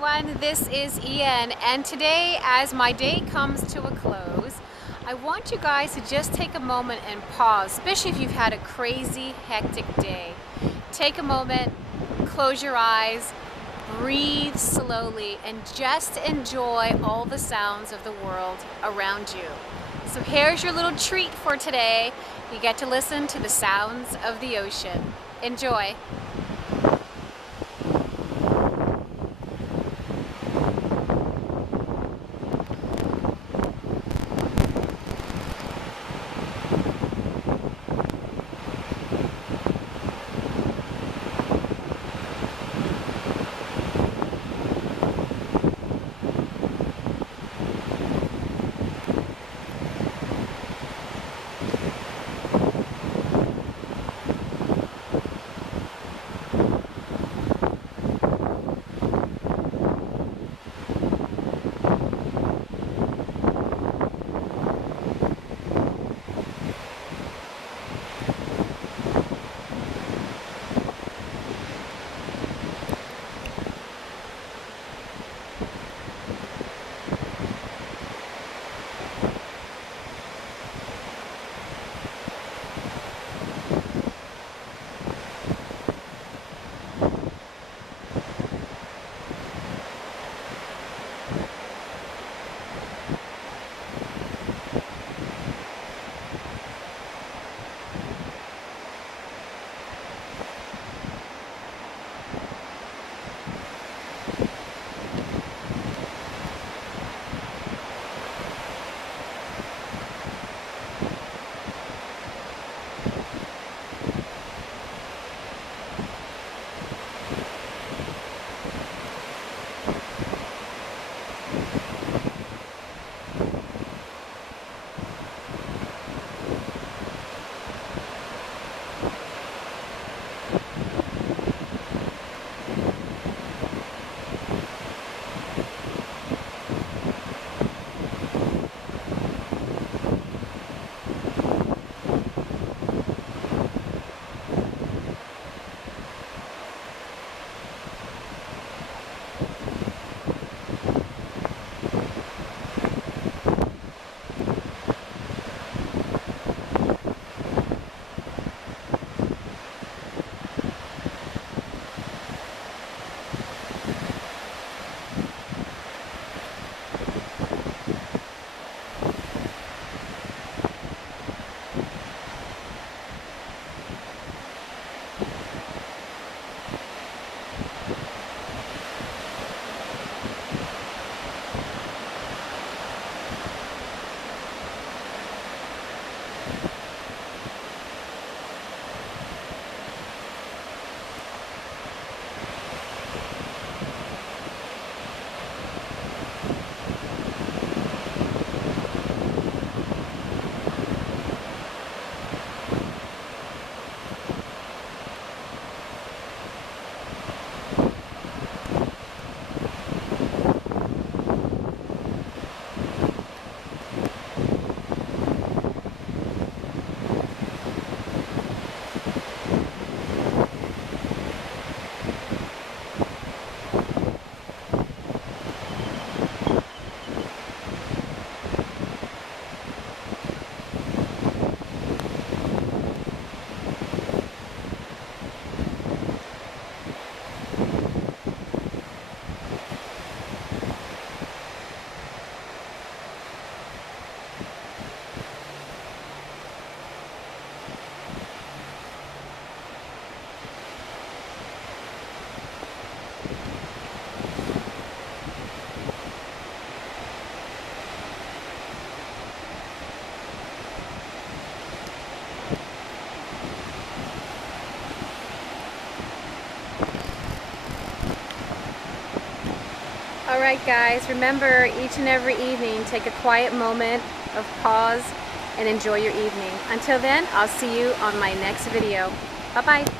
everyone, this is Iayon, and today as my day comes to a close, I want you guys to just take a moment and pause, especially if you've had a crazy, hectic day. Take a moment, close your eyes, breathe slowly, and just enjoy all the sounds of the world around you. So here's your little treat for today. You get to listen to the sounds of the ocean. Enjoy. Alright guys, remember each and every evening, take a quiet moment of pause and enjoy your evening. Until then, I'll see you on my next video. Bye-bye.